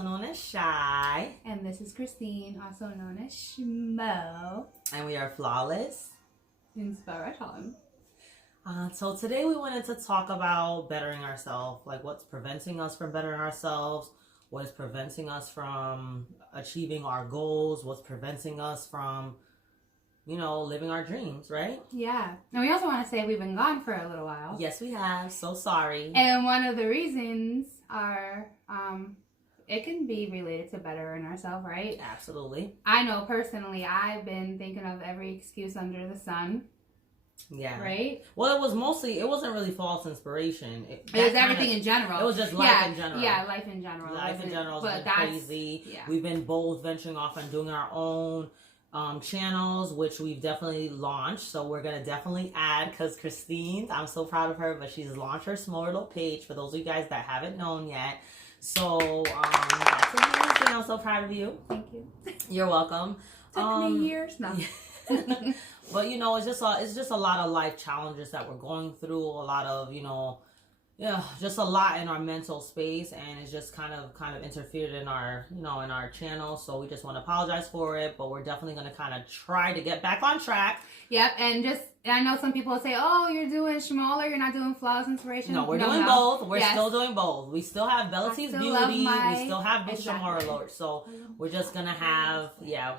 also known as Chay. And this is Christine, also known as Schmo. And we are flawless. Inspiration. So today we wanted to talk about bettering ourselves, like what's preventing us from bettering ourselves, what is preventing us from achieving our goals, what's preventing us from, living our dreams, right? Yeah. And we also want to say we've been gone for a little while. Yes, we have. So sorry. And one of the reasons are, it can be related to bettering ourselves, right? Absolutely. I know personally, I've been thinking of every excuse under the sun. Yeah. Right? Well, it wasn't really false inspiration. It was everything in general. It was just life in general. Yeah, life in general. Life in general has been crazy. Yeah. We've been both venturing off and doing our own channels, which we've definitely launched. So we're going to definitely add, because Christine, I'm so proud of her, but she's launched her Schmo little page for those of you guys that haven't known yet. So that's amazing. I'm so proud of you. Thank you. You're welcome. Took me years. No. But it's just a lot of life challenges that we're going through, a lot of just a lot in our mental space, and it's just kind of interfered in our in our channel. So we just want to apologize for it, but we're definitely going to kind of try to get back on track. Yep. And I know some people say, oh, you're doing Schmo, or you're not doing Flawless Inspiration. No, we're doing both. We're still doing both. We still have Atis Beauty. We still have Schmo Alert. So we're just going to have,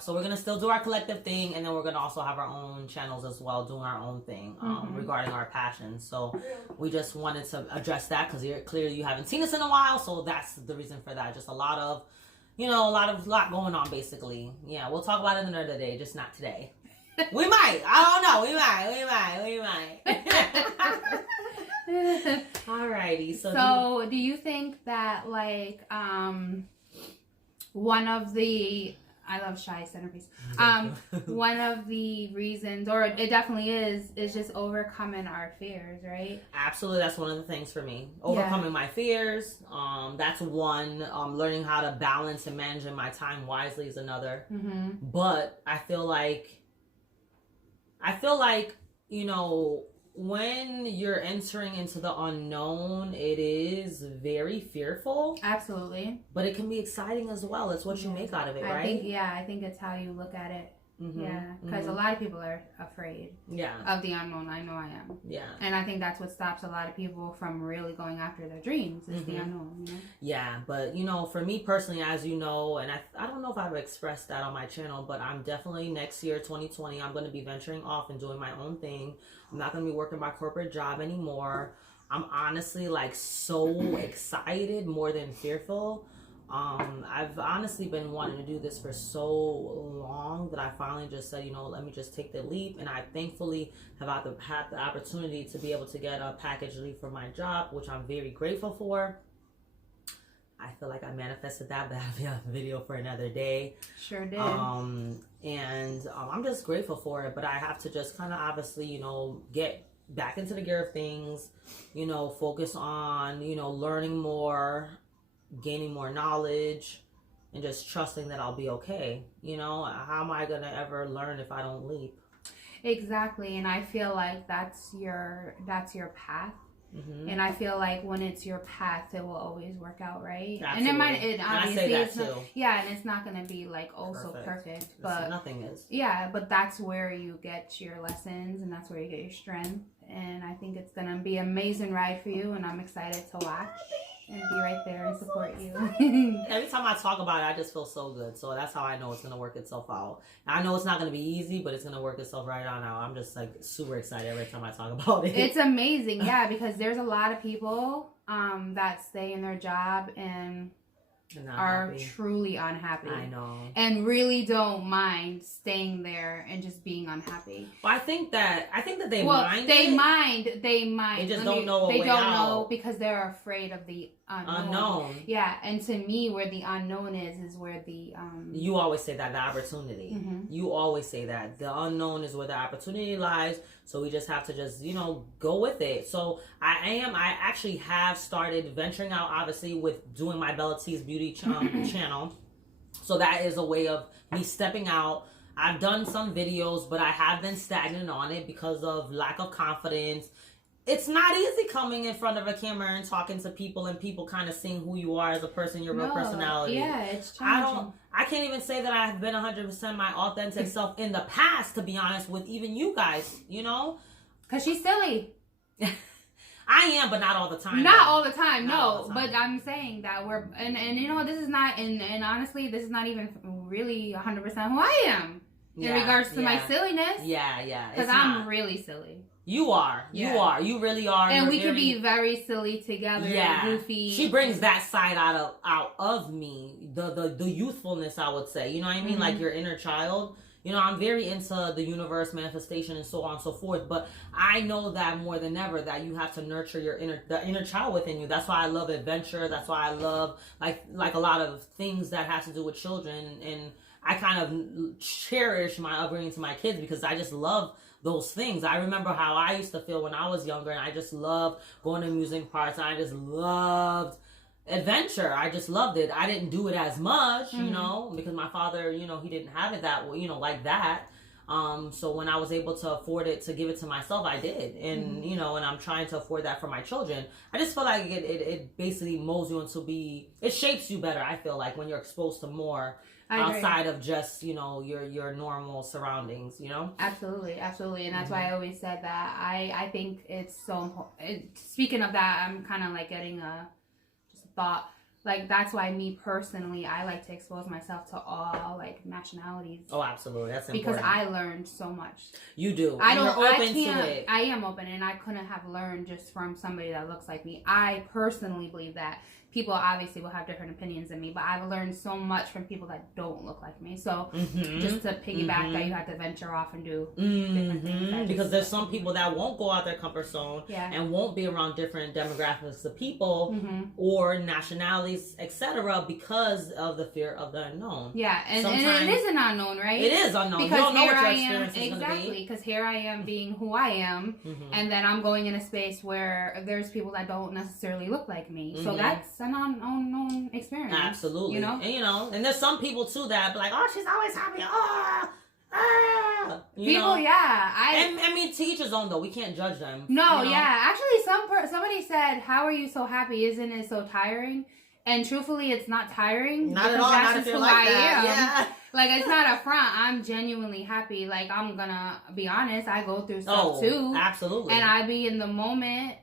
so we're going to still do our collective thing, and then we're going to also have our own channels as well, doing our own thing regarding our passions. So we just wanted to address that, because clearly you haven't seen us in a while. So that's the reason for that. Just a lot going on, basically. Yeah, we'll talk about it another day, just not today. We might. I don't know. We might. Alrighty. So do you think that one of the, I love Shy centerpiece. One of the reasons, or it definitely is just overcoming our fears, right? Absolutely. That's one of the things for me. Overcoming my fears. That's one. Learning how to balance and manage my time wisely is another. Mm-hmm. But I feel like, when you're entering into the unknown, it is very fearful. Absolutely. But it can be exciting as well. It's what you make out of it, right? I think it's how you look at it. Mm-hmm. Yeah, because a lot of people are afraid of the unknown. I know I am. Yeah. And I think that's what stops a lot of people from really going after their dreams, is the unknown. Yeah, but for me personally, as you know, and I don't know if I've expressed that on my channel, but I'm definitely, next year, 2020, I'm going to be venturing off and doing my own thing. I'm not going to be working my corporate job anymore. I'm honestly so excited more than fearful. I've honestly been wanting to do this for so long that I finally just said, let me just take the leap. And I thankfully have had the opportunity to be able to get a package leave for my job, which I'm very grateful for. I feel like I manifested that, but that'll be a video for another day. Sure did. And I'm just grateful for it, but I have to just kind of obviously, get back into the gear of things, focus on, learning more, gaining more knowledge, and just trusting that I'll be okay. How am I going to ever learn if I don't leap? Exactly. And I feel like that's your path. Mm-hmm. And I feel like when it's your path, it will always work out, right? Absolutely. And obviously it's not, and it's not going to be so perfect, but nothing is. Yeah, but that's where you get your lessons, and that's where you get your strength. And I think it's going to be an amazing ride for you, and I'm excited to watch and be right there and support you. Every time I talk about it, I just feel so good. So that's how I know it's going to work itself out. And I know it's not going to be easy, but it's going to work itself right on out. I'm just super excited every time I talk about it. It's amazing, yeah, because there's a lot of people that stay in their job and are truly unhappy. I know. And really don't mind staying there and just being unhappy. Well, I think that they mind. They mind. They just don't know. They don't know because they're afraid of the unknown. Yeah, and to me, where the unknown is where the You always say that, the opportunity. Mm-hmm. You always say that the unknown is where the opportunity lies. So we just have to just go with it. So I actually have started venturing out, obviously, with doing my Atis Beauty channel. So that is a way of me stepping out. I've done some videos, but I have been stagnant on it because of lack of confidence it's not easy coming in front of a camera and talking to people and people kind of seeing who you are as a person, your real personality. Yeah, it's challenging. I can't even say that I've been 100% my authentic self in the past, to be honest, with even you guys, you know? Because she's silly. I am, but not all the time. Not all the time, no. But I'm saying that we're, and you know, this is not, and honestly, this is not even really 100% who I am in regards to my silliness. Yeah. Because I'm really silly. You are. You really are. And we can be very silly together. Yeah. Goofy. She brings that side out of me, the youthfulness, I would say. You know what I mean? Like your inner child. You know, I'm very into the universe, manifestation, and so on and so forth. But I know that more than ever that you have to nurture the inner child within you. That's why I love adventure. That's why I love like a lot of things that have to do with children. And I kind of cherish my upbringing to my kids because I just love those things. I remember how I used to feel when I was younger, and I just loved going to amusement parks. And I just loved adventure. I just loved it. I didn't do it as much, you know, because my father, you know, he didn't have it that way, you know, like that. So when I was able to afford it, to give it to myself, I did. And, you know, and I'm trying to afford that for my children. I just feel like it basically molds you it shapes you better, I feel like, when you're exposed to more outside of just, you know, your normal surroundings, you know? Absolutely. And that's why I always said that. I think it's so important. Speaking of that, I'm kind of like getting a thought, like that's why me personally, I like to expose myself to all like nationalities. Oh, absolutely, that's important because I learned so much. You do. I am open, and I couldn't have learned just from somebody that looks like me. I personally believe that people obviously will have different opinions than me, but I've learned so much from people that don't look like me. So just to piggyback that, you have to venture off and do different things. Because there's some people that won't go out their comfort zone and won't be around different demographics of people or nationalities, etc., because of the fear of the unknown. Yeah, and it is an unknown, right? It is unknown. Because you don't know here what your I experience am, is exactly, because here I am being who I am, and then I'm going in a space where there's people that don't necessarily look like me. So that's an unknown experience. Absolutely. You know? And, and there's some people too that be like, oh, she's always happy. People, yeah. I mean, to each his own though. We can't judge them. No, yeah. Actually, somebody said, "How are you so happy? Isn't it so tiring?" And truthfully, it's not tiring. Not at all. Not if you're like that. Yeah. Like, it's not a front. I'm genuinely happy. Like, I'm gonna be honest. I go through stuff too. Absolutely. And I be in the moment.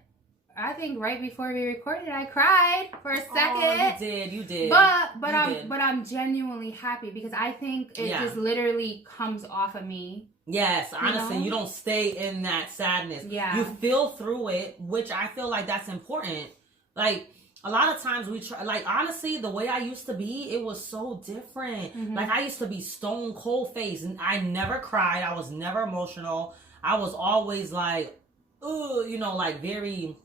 I think right before we recorded, I cried for a second. Oh, you did. But I'm genuinely happy because I think it just literally comes off of me. Yes, honestly, you don't stay in that sadness. Yeah, you feel through it, which I feel like that's important. Like, a lot of times we try, like, honestly, the way I used to be, it was so different. Like, I used to be stone cold faced, and I never cried. I was never emotional. I was always like, like very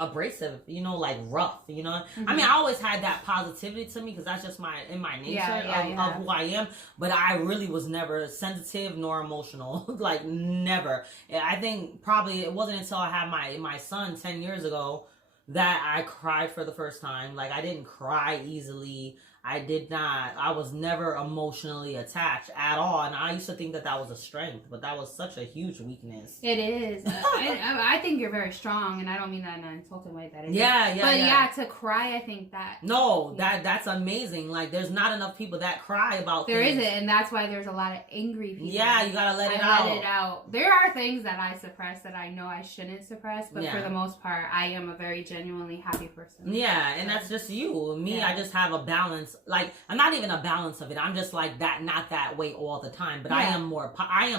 abrasive, like rough, I mean, I always had that positivity to me because that's just my nature of who I am, but I really was never sensitive nor emotional. Like, never. I think probably it wasn't until I had my son 10 years ago that I cried for the first time. Like, I didn't cry easily. I was never emotionally attached at all. And I used to think that was a strength, but that was such a huge weakness. It is. I think you're very strong, and I don't mean that in an insulting way. That is. Yeah. To cry, I think that. No, that's amazing. Like, there's not enough people that cry about There things. isn't, and that's why there's a lot of angry people. Yeah, you gotta let it out. Let it out. There are things that I suppress that I know I shouldn't suppress, but for the most part, I am a very genuinely happy person. Yeah, and that's just you. Me, I just have a balance. Like, I'm not even a balance of it. I'm just like that, not that way all the time. But I am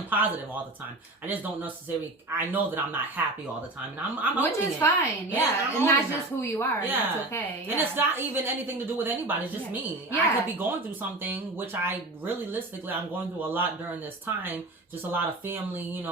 positive all the time. I just don't necessarily. I know that I'm not happy all the time, and I'm which is fine. Yeah, and that's just who you are. Yeah, that's okay. Yeah. And it's not even anything to do with anybody. It's just me. Yeah. I could be going through something, which realistically, I'm going through a lot during this time. Just a lot of family,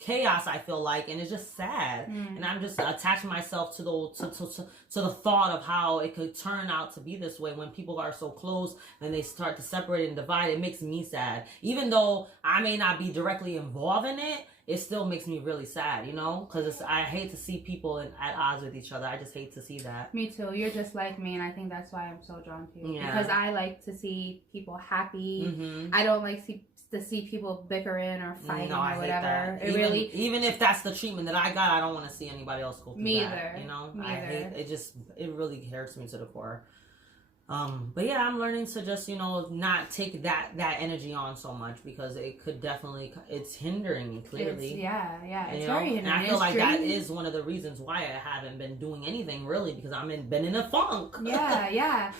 chaos, I feel like, and it's just sad. And I'm just attaching myself to the thought of how it could turn out to be this way when people are so close and they start to separate and divide. It makes me sad, even though I may not be directly involved in it. it still makes me really sad, you know, because I hate to see people at odds with each other. I just hate to see that. Me too. You're just like me, and I think that's why I'm so drawn to you. Yeah. Because I like to see people happy. Mm-hmm. I don't like to see people bickering or fighting or whatever. Even if that's the treatment that I got, I don't want to see anybody else go through that. You know, Me I hate it. It really hurts me to the core. But yeah, I'm learning to just, you know, not take that energy on so much, because it could definitely, it's hindering me clearly. It's very hindering. And I feel like that is one of the reasons why I haven't been doing anything really, because been in a funk. Yeah.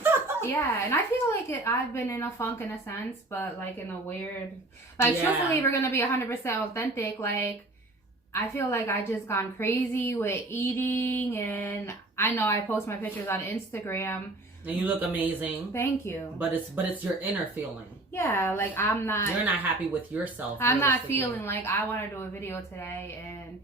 And I feel like I've been in a funk in a sense, but like in a weird, like truthfully, we're gonna be 100% authentic. Like, I feel like I just gone crazy with eating, and I know I post my pictures on Instagram. And you look amazing. Thank you. But it's your inner feeling. Yeah, like you're not happy with yourself. I'm not feeling like I want to do a video today, and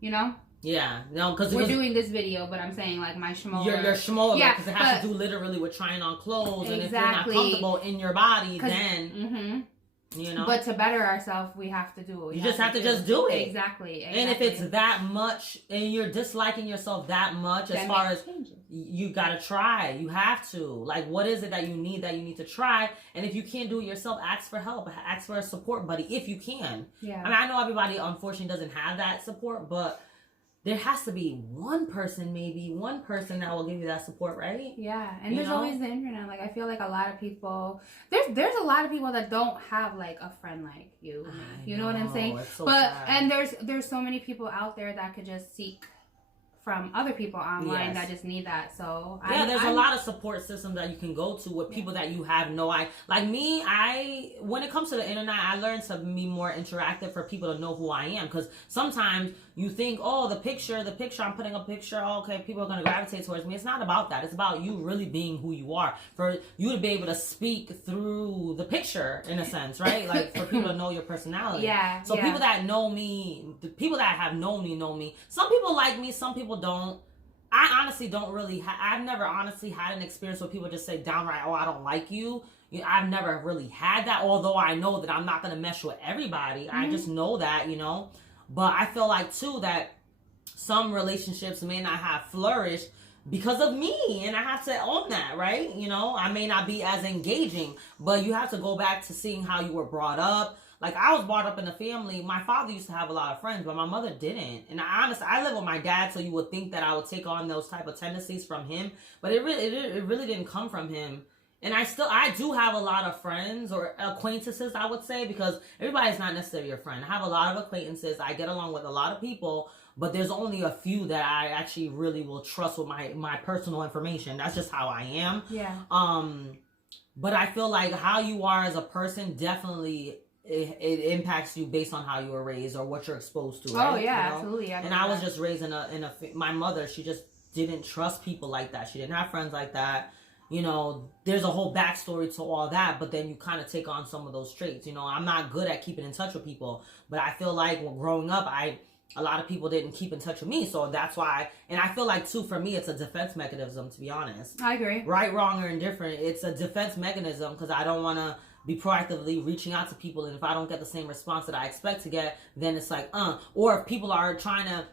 you know. Yeah, no, because we're doing this video, but I'm saying like my Schmo. Your Schmo, because it has to do literally with trying on clothes, and if you're not comfortable in your body, then you know. But to better ourselves, we have to do it. You just have to just do it. Exactly. And if it's that much, and you're disliking yourself that much, as far as you gotta try, you have to. Like, what is it that you need to try? And if you can't do it yourself, ask for help. Ask for a support buddy if you can. Yeah. I mean, I know everybody unfortunately doesn't have that support, but there has to be one person that will give you that support, right? Yeah, and there's always the internet. Like, I feel like a lot of people, there's a lot of people that don't have like a friend like you. You know what I'm saying? It's so sad. And there's so many people out there that could just seek from other people online that just need that. So there's a lot of support systems that you can go to with people that you have no idea. Like me, when it comes to the internet, I learned to be more interactive for people to know who I am. Because sometimes you think, oh, the picture, I'm putting a picture, okay, people are going to gravitate towards me. It's not about that. It's about you really being who you are. For you to be able to speak through the picture, in a sense, right? Like, for people to know your personality. Yeah. So people that know me, the people that have known me know me. Some people like me, some people don't. I honestly don't really I've never honestly had an experience where people just say downright, oh, I don't like you. I've never really had that, although I know that I'm not going to mesh with everybody. I just know that, you know. But I feel like, too, that some relationships may not have flourished because of me, and I have to own that, right? You know, I may not be as engaging, but you have to go back to seeing how you were brought up. Like, I was brought up in a family. My father used to have a lot of friends, but my mother didn't. And I live with my dad, so you would think that I would take on those type of tendencies from him, but it really didn't come from him. And I do have a lot of friends or acquaintances, I would say, because everybody's not necessarily your friend. I have a lot of acquaintances. I get along with a lot of people, but there's only a few that I actually really will trust with my personal information. That's just how I am. Yeah. But I feel like how you are as a person definitely it impacts you based on how you were raised or what you're exposed to. Right? Oh yeah, you know? absolutely. And I was just raised my mother. She just didn't trust people like that. She didn't have friends like that. You know, there's a whole backstory to all that, but then you kind of take on some of those traits. You know, I'm not good at keeping in touch with people, but I feel like when growing up, a lot of people didn't keep in touch with me, so that's why. And I feel like, too, for me, it's a defense mechanism, to be honest. I agree. Right, wrong, or indifferent, it's a defense mechanism because I don't want to be proactively reaching out to people, and if I don't get the same response that I expect to get, then it's like, or if people are trying to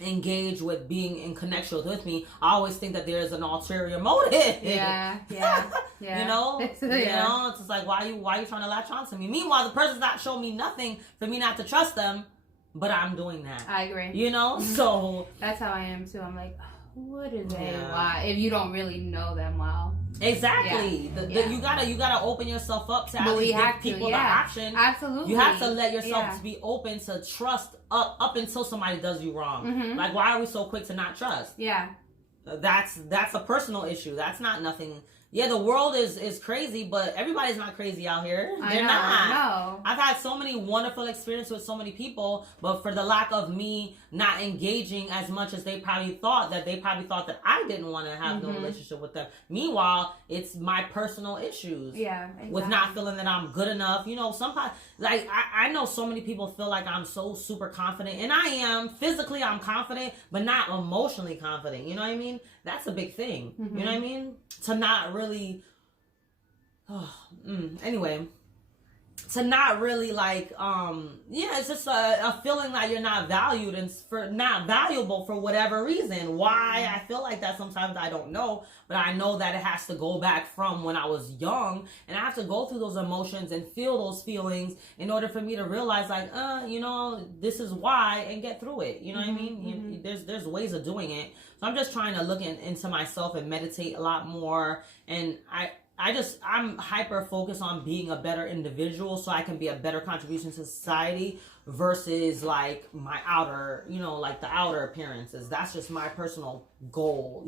engage with being in connection with me, I always think that there's an ulterior motive. Yeah. You know, you know, it's just like, why are you trying to latch on to me? Meanwhile, the person's not showing me nothing for me not to trust them, but I'm doing that. I agree. You know, so that's how I am too. I'm like, what are they? Why? If you don't really know them well. Exactly. You gotta open yourself up to actually give people the option. Absolutely. You have to let yourself be open to trust up until somebody does you wrong. Mm-hmm. Like, why are we so quick to not trust? Yeah. That's a personal issue. That's not nothing. Yeah, the world is crazy, but everybody's not crazy out here. They're not. No. I've had so many wonderful experiences with so many people, but for the lack of me not engaging as much as they probably thought that I didn't want to have no relationship with them. Meanwhile, it's my personal issues. Yeah, exactly. With not feeling that I'm good enough. You know, sometimes, like, I know so many people feel like I'm so super confident, and I am. Physically, I'm confident, but not emotionally confident. You know what I mean? That's a big thing. Mm-hmm. You know what I mean? To not really... anyway, to not really like it's just a feeling like you're not valued and for not valuable for whatever reason. Why I feel like that sometimes I don't know, but I know that it has to go back from when I was young, and I have to go through those emotions and feel those feelings in order for me to realize like this is why, and get through it. You know what I mean? There's ways of doing it. So I'm just trying to look into myself and meditate a lot more, and I'm hyper focused on being a better individual so I can be a better contribution to society versus like my outer, like the outer appearances. That's just my personal goal,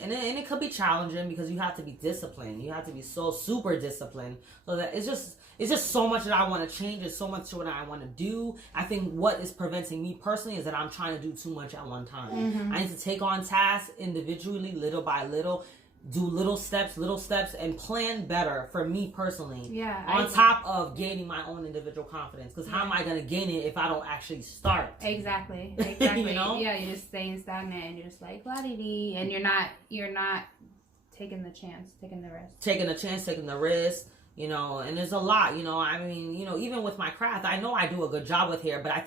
and it could be challenging because you have to be disciplined. You have to be so super disciplined. So that it's just so much that I want to change. There's so much that I want to do. I think what is preventing me personally is that I'm trying to do too much at one time. I need to take on tasks individually, little by little. Do little steps, and plan better for me personally. Yeah. On top of gaining my own individual confidence. Because how am I going to gain it if I don't actually start? Exactly. Yeah, you're just staying stagnant and you're just like, la-di-di. And you're not taking the chance, taking the risk. Taking the chance, taking the risk. And there's a lot, I mean, even with my craft, I know I do a good job with hair, but I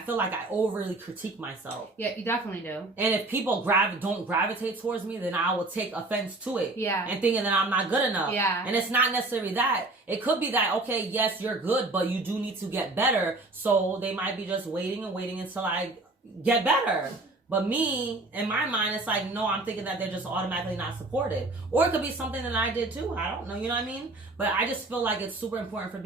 feel like I overly critique myself. Yeah, you definitely do. And if people don't gravitate towards me, then I will take offense to it. Yeah. And thinking that I'm not good enough. Yeah. And it's not necessarily that. It could be that, okay, yes, you're good, but you do need to get better. So they might be just waiting until I get better. But me, in my mind, it's like, no, I'm thinking that they're just automatically not supported. Or it could be something that I did too. I don't know, you know what I mean? But I just feel like it's super important for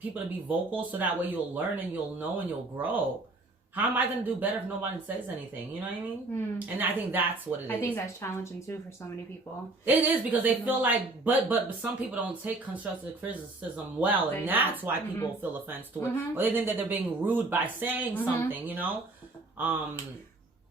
people to be vocal so that way you'll learn and you'll know and you'll grow. How am I going to do better if nobody says anything? You know what I mean? And I think that's what it is. I think that's challenging too for so many people. It is because they feel like, but some people don't take constructive criticism well. And that's why people feel offense to it. Or they think that they're being rude by saying something,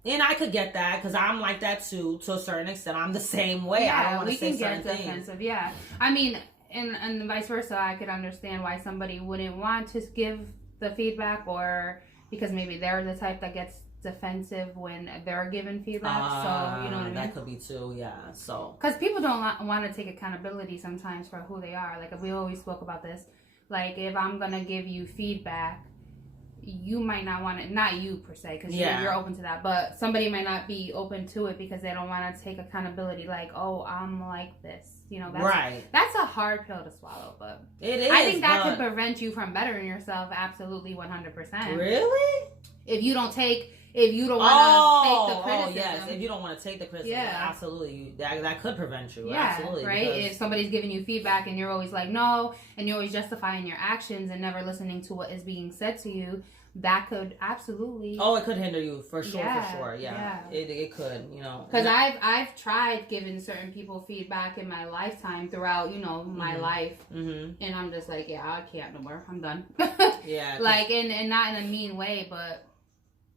And I could get that because I'm like that too, to a certain extent. I'm the same way. Yeah, I don't want to say certain things. Defensive. Yeah, I mean, and vice versa. I could understand why somebody wouldn't want to give the feedback, or because maybe they're the type that gets defensive when they're given feedback. So you know what I mean. That could be too. Yeah. So because people don't want to take accountability sometimes for who they are. Like we always spoke about this. Like if I'm gonna give you feedback, you might not want it, not you per se, because you're open to that, but somebody might not be open to it because they don't want to take accountability, like, oh, I'm like this, that's a hard pill to swallow, but it is. I think that could prevent you from bettering yourself absolutely 100%. Really? If you don't want to take the criticism. Oh, yes. If you don't want to take the criticism, absolutely. That could prevent you. Yeah, absolutely. Right? If somebody's giving you feedback and you're always like, no, and you're always justifying your actions and never listening to what is being said to you, that could absolutely... Oh, it could hinder you, for sure, Yeah. It could, Because I've tried giving certain people feedback in my lifetime throughout, my life. And I'm just like, I can't no more. I'm done. Yeah. Like, and not in a mean way, but...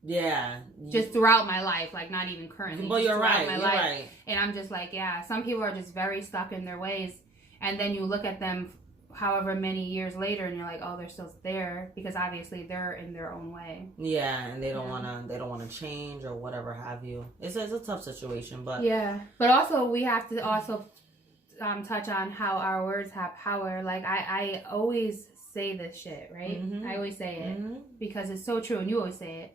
Yeah. Just throughout my life, like not even currently. Well, you're right. Right. And I'm just like, some people are just very stuck in their ways. And then you look at them however many years later and you're like, oh, they're still there because obviously they're in their own way. Yeah, and they don't want to change or whatever have you. It's a tough situation, but but also we have to also touch on how our words have power. Like I always say this shit, right? I always say it because it's so true, and you always say it.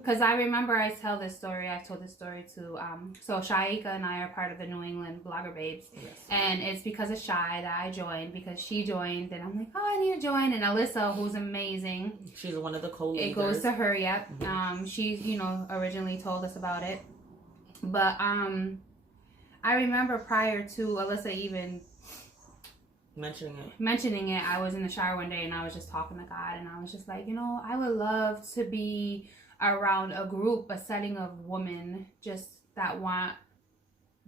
Because I remember I told this story to so Shaika and I are part of the New England Blogger Babes, and it's because of Chay that I joined, because she joined, and I'm like, oh, I need to join. And Alyssa, who's amazing, she's one of the co-leaders. It goes to her. She originally told us about it, but I remember prior to Alyssa even mentioning it, I was in the shower one day and I was just talking to God, and I was just like, I would love to be around a setting of women just that want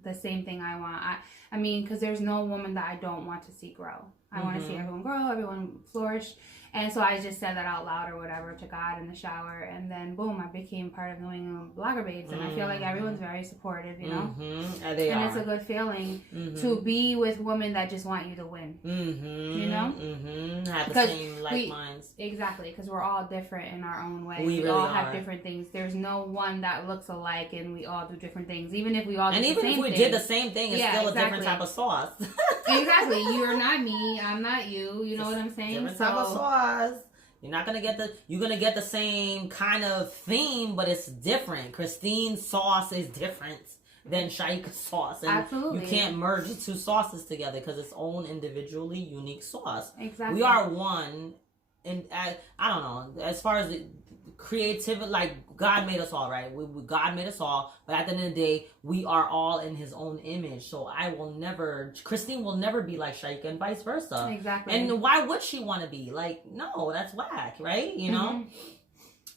the same thing I want. I mean, because there's no woman that I don't want to see grow. I want to see everyone grow, everyone flourish. And so I just said that out loud or whatever to God in the shower. And then, boom, I became part of New England Blogger Babes. And I feel like everyone's very supportive, And it's a good feeling to be with women that just want you to win. Have the same like minds. Exactly, because we're all different in our own way. We really all are. have different things. There's no one that looks alike, and we all do different things. Even if we all do the same thing. And even if we did the same thing, it's still a different type of sauce. Exactly. You're not me. I'm not you. You know what I'm saying? Different type of sauce. You're not gonna get you're gonna get the same kind of theme, but it's different. Christine's sauce is different than Shaika's sauce. And absolutely. You can't merge the two sauces together because it's own individually unique sauce. Exactly. We are one. And I don't know, as far as the creativity, like God made us all, right? God made us all, but at the end of the day, we are all in His own image. So Christine will never be like Shaika, and vice versa. Exactly. And why would she want to be? Like, no, that's whack, right? You know?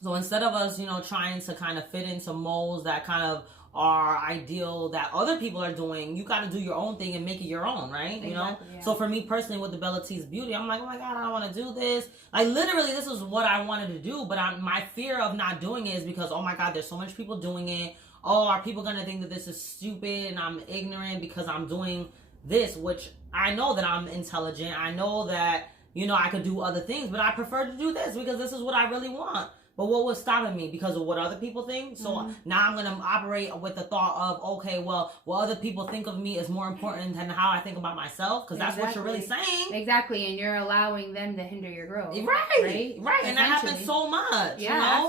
So instead of us, trying to kind of fit into molds that kind of are ideal that other people are doing, you got to do your own thing and make it your own, right? Exactly, yeah. So for me personally with the Bella T's Beauty, I'm like, oh my God, I don't want to do this. Like literally this is what I wanted to do, but my fear of not doing it is because, oh my God, there's so much people doing it. Oh, are people going to think that this is stupid and I'm ignorant because I'm doing this, which I know that I'm intelligent. I know that, I could do other things, but I prefer to do this because this is what I really want. But what was stopping me? Because of what other people think. So now I'm going to operate with the thought of, okay, well, what other people think of me is more important than how I think about myself. Because that's what you're really saying. Exactly. And you're allowing them to hinder your growth. Right. And that happens so much. Yeah,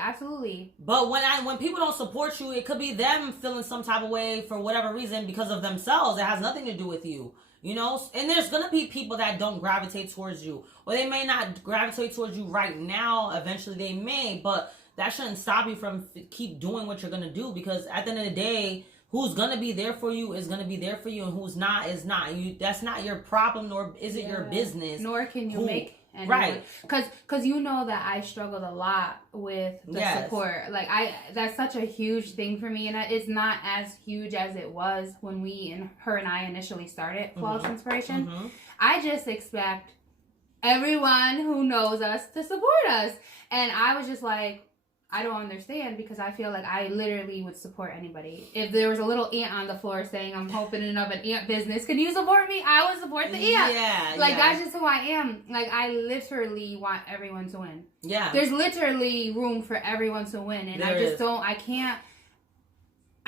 absolutely. But when people don't support you, it could be them feeling some type of way for whatever reason because of themselves. It has nothing to do with you. And there's going to be people that don't gravitate towards you. Or they may not gravitate towards you right now. Eventually they may. But that shouldn't stop you from keep doing what you're going to do. Because at the end of the day, who's going to be there for you is going to be there for you. And who's not is not. That's not your problem, nor is it your business. Nor can you make... Right, because you know that I struggled a lot with the support. Like that's such a huge thing for me, and it's not as huge as it was when her and I initially started Flawless Inspiration. I just expect everyone who knows us to support us, and I was just like, I don't understand, because I feel like I literally would support anybody. If there was a little ant on the floor saying, I'm opening up an ant business, can you support me? I would support the ant. That's just who I am. Like, I literally want everyone to win. Yeah. There's literally room for everyone to win. And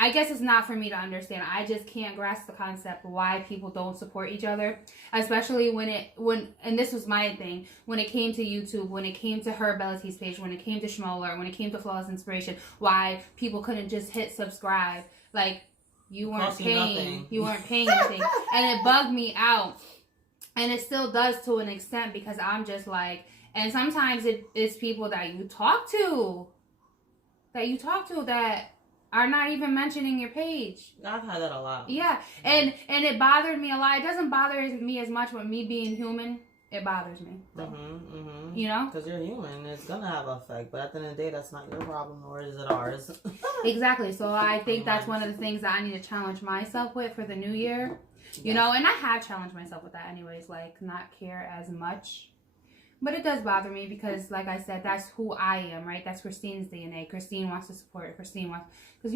I guess it's not for me to understand. I just can't grasp the concept of why people don't support each other, especially and this was my thing, when it came to YouTube, when it came to her Bella T's page, when it came to Schmo, when it came to Flawless Inspiration, why people couldn't just hit subscribe. Like, you weren't paying anything. And it bugged me out. And it still does to an extent, because I'm just like, and sometimes it's people that you talk to that are not even mentioning your page. I've had that a lot. Yeah, and it bothered me a lot. It doesn't bother me as much with me being human. It bothers me. Because you're human. It's going to have an effect. But at the end of the day, that's not your problem, nor is it ours. Exactly. So I think that's one of the things that I need to challenge myself with for the new year. And I have challenged myself with that anyways, like not care as much. But it does bother me because, like I said, that's who I am, right? That's Christine's DNA. Christine wants to support it. Christine wants... Because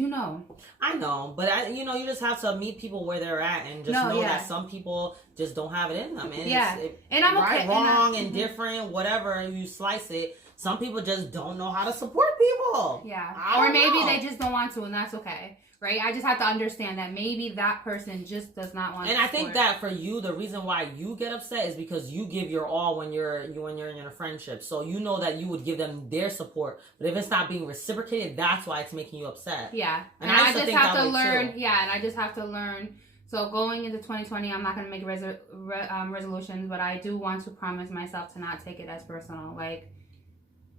I know. But, you just have to meet people where they're at and just know that some people just don't have it in them. And and I'm okay. Right, wrong, and different, whatever you slice it. Some people just don't know how to support people. Yeah. Or maybe they just don't want to, and that's okay. Right? I just have to understand that maybe that person just does not want to. And I think that for you, the reason why you get upset is because you give your all when you're in a friendship. So you know that you would give them their support. But if it's not being reciprocated, that's why it's making you upset. Yeah. And I just have to learn. Yeah, and I just have to learn. So going into 2020, I'm not going to make resolutions, but I do want to promise myself to not take it as personal. Like,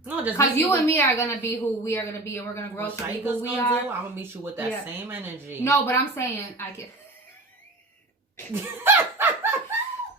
no, because you and me are going to be who we are going to be, and we're going to grow to be who we are. I'm going to meet you with that same energy. No, but I'm saying,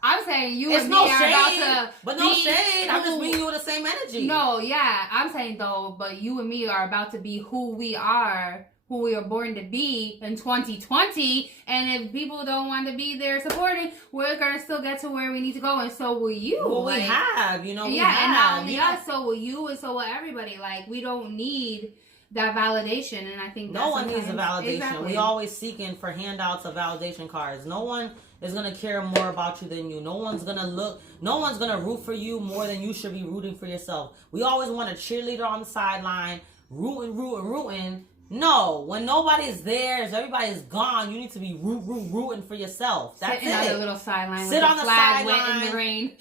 I'm saying you and me are about to... But no shade. I'm just meeting you with the same energy. No, yeah. I'm saying, though, but you and me are about to be who we are, who we are born to be in 2020. And if people don't want to be there supporting, we're going to still get to where we need to go. And so will you. Well, we have, we have. And not only us, so will you, and so will everybody. Like, we don't need that validation. And I think no one needs a validation. Exactly. We always seeking for handouts of validation cards. No one is going to care more about you than you. No one's going to root for you more than you should be rooting for yourself. We always want a cheerleader on the sideline, rooting. No, when nobody's there, if everybody's gone, you need to be rooting for yourself. That's Sit it. On a little sideline. Sit with on the the flag sideline in the rain.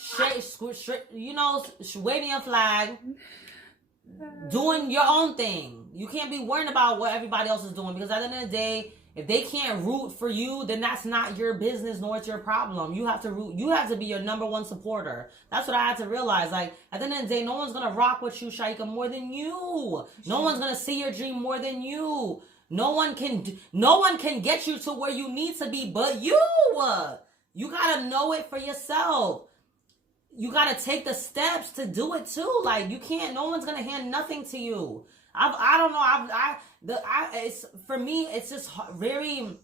Waving your flag, doing your own thing. You can't be worrying about what everybody else is doing, because at the end of the day, if they can't root for you, then that's not your business, nor it's your problem. You have to root. You have to be your number one supporter. That's what I had to realize. Like, at the end of the day, no one's gonna rock with you, Shaika, more than you. No one's gonna see your dream more than you. No one can get you to where you need to be but you. You gotta know it for yourself. You gotta take the steps to do it too. Like, you can't. No one's gonna hand nothing to you. I don't know. It's for me. It's just very.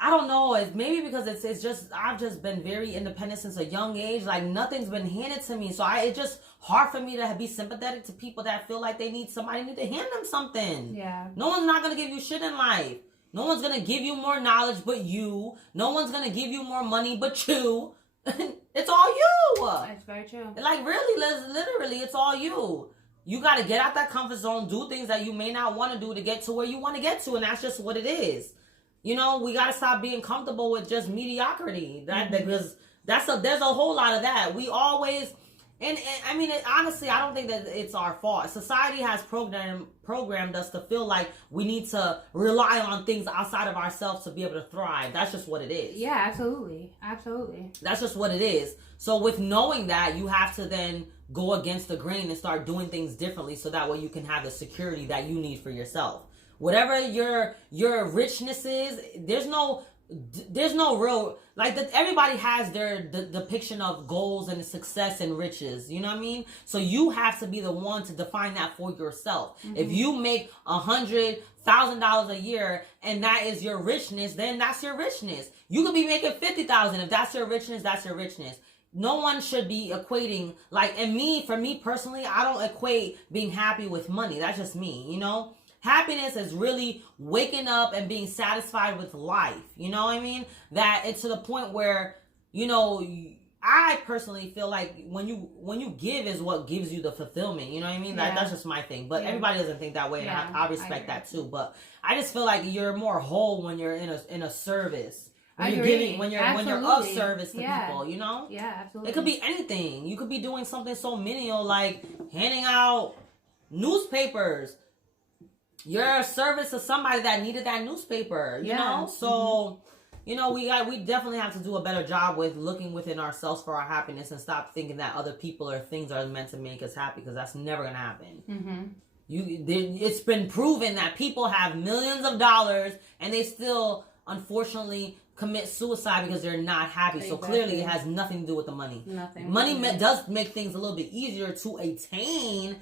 I don't know. It's maybe because it's just I've just been very independent since a young age. Like, nothing's been handed to me, so it's just hard for me to be sympathetic to people that feel like they need somebody need to hand them something. Yeah. No one's not gonna give you shit in life. No one's gonna give you more knowledge but you. No one's gonna give you more money but you. It's all you. That's very true. Like, really, literally, it's all you. You got to get out that comfort zone, do things that you may not want to do to get to where you want to get to, and that's just what it is. You know, we got to stop being comfortable with just mediocrity. Because there's a whole lot of that. We always, and I mean, honestly, I don't think that it's our fault. Society has programmed us to feel like we need to rely on things outside of ourselves to be able to thrive. That's just what it is. Yeah, absolutely. Absolutely. That's just what it is. So with knowing that, you have to then go against the grain and start doing things differently, so that way you can have the security that you need for yourself. Whatever your richness is, there's no real, like, that. Everybody has their depiction of goals and success and riches, you know what I mean? So you have to be the one to define that for yourself. Mm-hmm. If you make $100,000 a year and that is your richness, then that's your richness. You could be making $50,000. If that's your richness, that's your richness. No one should be equating, like, and for me personally, I don't equate being happy with money. That's just me, you know? Happiness is really waking up and being satisfied with life. You know what I mean? That it's to the point where, you know, I personally feel like when you give is what gives you the fulfillment. You know what I mean? That's just my thing. But everybody doesn't think that way, and I respect that too. But I just feel like you're more whole when you're in a service. When you're giving, when you're of service to people, you know? Yeah, absolutely. It could be anything. You could be doing something so menial like handing out newspapers. You're a service to somebody that needed that newspaper, you know? So, you know, we definitely have to do a better job with looking within ourselves for our happiness and stop thinking that other people or things are meant to make us happy, because that's never going to happen. Mm-hmm. It's been proven that people have millions of dollars and they still, unfortunately, commit suicide because they're not happy. Exactly. So clearly it has nothing to do with the money. Nothing. Money does make things a little bit easier to attain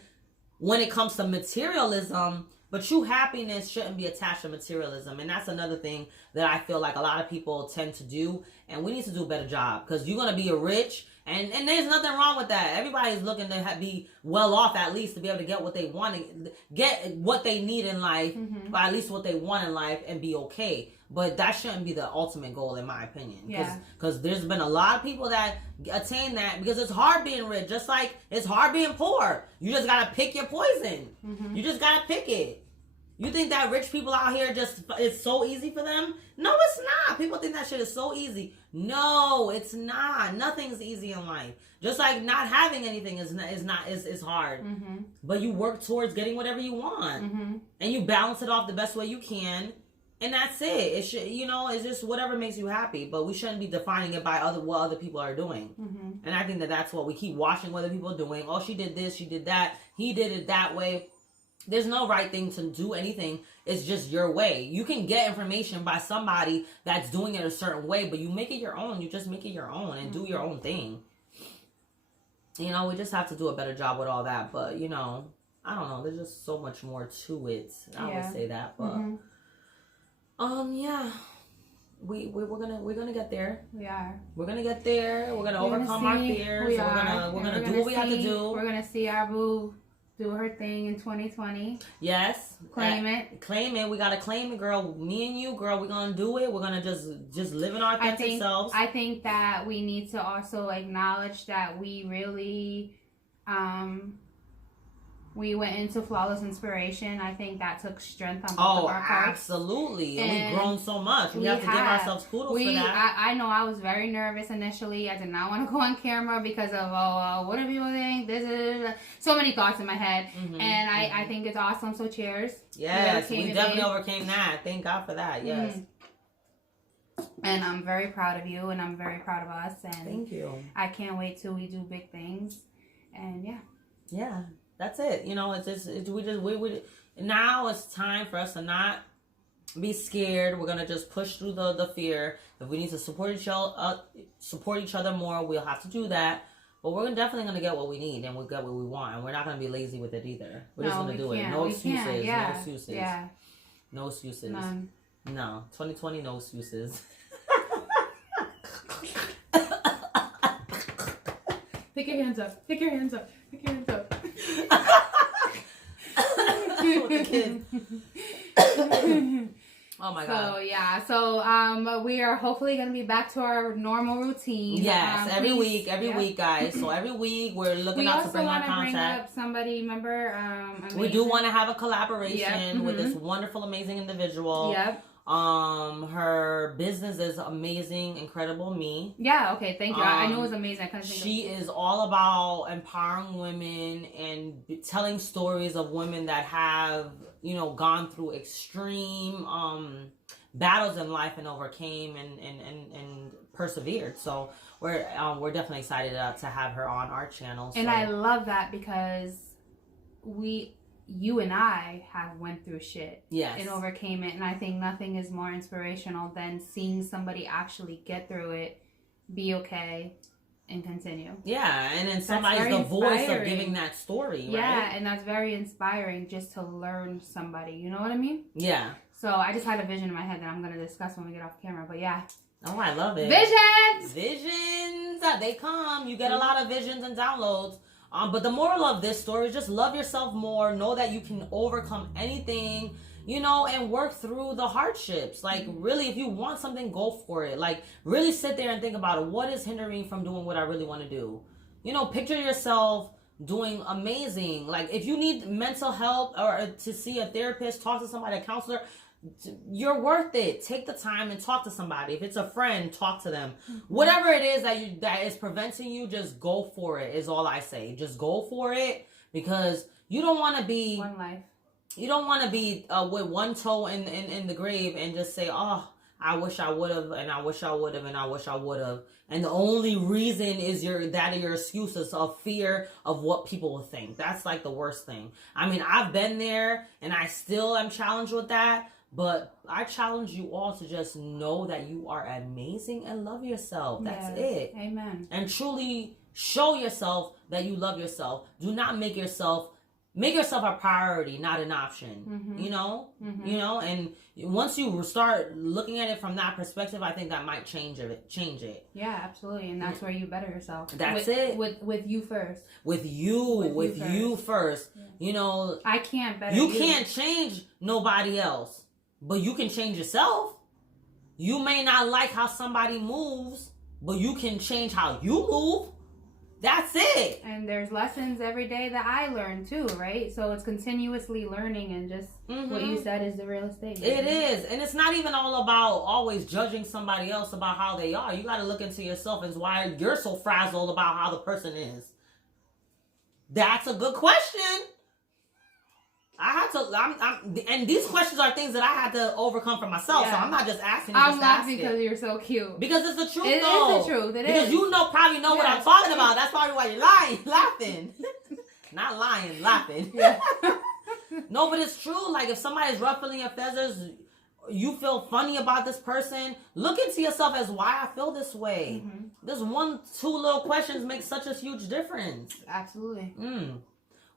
when it comes to materialism, but true happiness shouldn't be attached to materialism. And that's another thing that I feel like a lot of people tend to do, and we need to do a better job, because you're going to be rich, and there's nothing wrong with that. Everybody's looking to be well off, at least to be able to get what they want, get what they need in life, or at least what they want in life, and be okay. But that shouldn't be the ultimate goal, in my opinion. Because there's been a lot of people that attain that, because it's hard being rich, just like it's hard being poor. You just got to pick your poison. Mm-hmm. You just got to pick it. You think that rich people out here it's so easy for them? No, it's not. People think that shit is so easy. No, it's not. Nothing's easy in life. Just like not having anything is hard. Mm-hmm. But you work towards getting whatever you want, and you balance it off the best way you can. And that's it. It should, it's just whatever makes you happy. But we shouldn't be defining it by what other people are doing. Mm-hmm. And I think that's what we keep watching what other people are doing. Oh, she did this, she did that, he did it that way. There's no right thing to do anything. It's just your way. You can get information by somebody that's doing it a certain way, but you make it your own. You just make it your own and do your own thing. We just have to do a better job with all that. But, I don't know. There's just so much more to it. I would say that. But, yeah. We're gonna get there. We are. We're gonna get there. We're gonna overcome our fears. We're gonna do what we have to do. We're gonna see our boo do her thing in 2020. Yes. Claim it. Claim it. We gotta claim it, girl. Me and you, girl, we're gonna do it. We're gonna just live in our authentic selves. I think that we need to also acknowledge that we really We went into Flawless Inspiration. I think that took strength on both of our parts. Absolutely. And we've grown so much. We have to give ourselves kudos for that. I know I was very nervous initially. I did not want to go on camera because of, what do people think? So many thoughts in my head. And I think it's awesome. So cheers. Yes, we definitely overcame that. Thank God for that. Yes. And I'm very proud of you, and I'm very proud of us. And thank you. I can't wait till we do big things. And yeah, that's it. You know, it's just we now it's time for us to not be scared. We're gonna just push through the fear. If we need to support each other more, we'll have to do that. But we're definitely gonna get what we need, and we'll get what we want, and we're not gonna be lazy with it either. We're just gonna do it. No excuses. Yeah. No excuses. Yeah. No excuses. None. No. 2020, no excuses. Pick your hands up. Pick your hands up. Pick your hands up. With the kids. Oh my God. So we are hopefully going to be back to our normal routine. Yes, every week, guys. So every week we're looking out to bring our contact. Bring up somebody, remember? We do want to have a collaboration with this wonderful, amazing individual. Yep. Her business is amazing, incredible. Me. Yeah. Okay. Thank you. I know it was amazing. I couldn't think she is all about empowering women and telling stories of women that have, gone through extreme battles in life and overcame and persevered. So we're definitely excited to have her on our channel. So. And I love that because you and I have went through shit and overcame it, and I think nothing is more inspirational than seeing somebody actually get through it, be okay, and continue. Yeah, and then somebody's the voice of giving that story, right? Yeah, and that's very inspiring just to learn somebody, you know what I mean? Yeah. So I just had a vision in my head that I'm going to discuss when we get off camera, but yeah. Oh, I love it. Visions! They come. You get a lot of visions and downloads. But the moral of this story is just love yourself more. Know that you can overcome anything, and work through the hardships. Like, really, if you want something, go for it. Like, really sit there and think about it. What is hindering me from doing what I really want to do? Picture yourself doing amazing. Like, if you need mental help or to see a therapist, talk to somebody, a counselor, you're worth it. Take the time and talk to somebody. If it's a friend, talk to them. Whatever it is that is preventing you, just go for it, is all I say. Just go for it, because you don't want to be one life. You don't want to be with one toe in the grave and just say, oh, I wish I would have, and I wish I would have, and I wish I would have. And the only reason is your excuses of fear of what people will think. That's like the worst thing. I mean, I've been there and I still am challenged with that. But I challenge you all to just know that you are amazing and love yourself. That's it. Amen. And truly show yourself that you love yourself. Do not make yourself a priority, not an option. And once you start looking at it from that perspective, I think that might change it. Yeah, absolutely. And that's where you better yourself. That's it. With you first. With you first. Yeah. I can't better you. You can't change nobody else. But you can change yourself. You may not like how somebody moves, but you can change how you move. That's it. And there's lessons every day that I learn too, right? So it's continuously learning, and just what you said is the real estate. It is. And it's not even all about always judging somebody else about how they are. You got to look into yourself as why you're so frazzled about how the person is. That's a good question. And these questions are things that I had to overcome for myself. Yeah. So I'm not just asking. I'm laughing because you're so cute. Because it's the truth. It is the truth. Because you probably know what I'm talking about. That's probably why you're laughing. Not lying, laughing. Yeah. No, but it's true. Like, if somebody's ruffling your feathers, you feel funny about this person, look into yourself as why I feel this way. This 1-2 little questions make such a huge difference. Absolutely.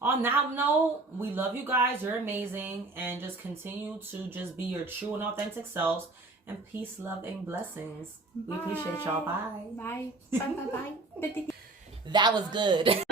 On that note, we love you guys. You're amazing. And just continue to just be your true and authentic selves. And peace, love, and blessings. Bye. We appreciate y'all. Bye. Bye. Bye. Bye. That was good.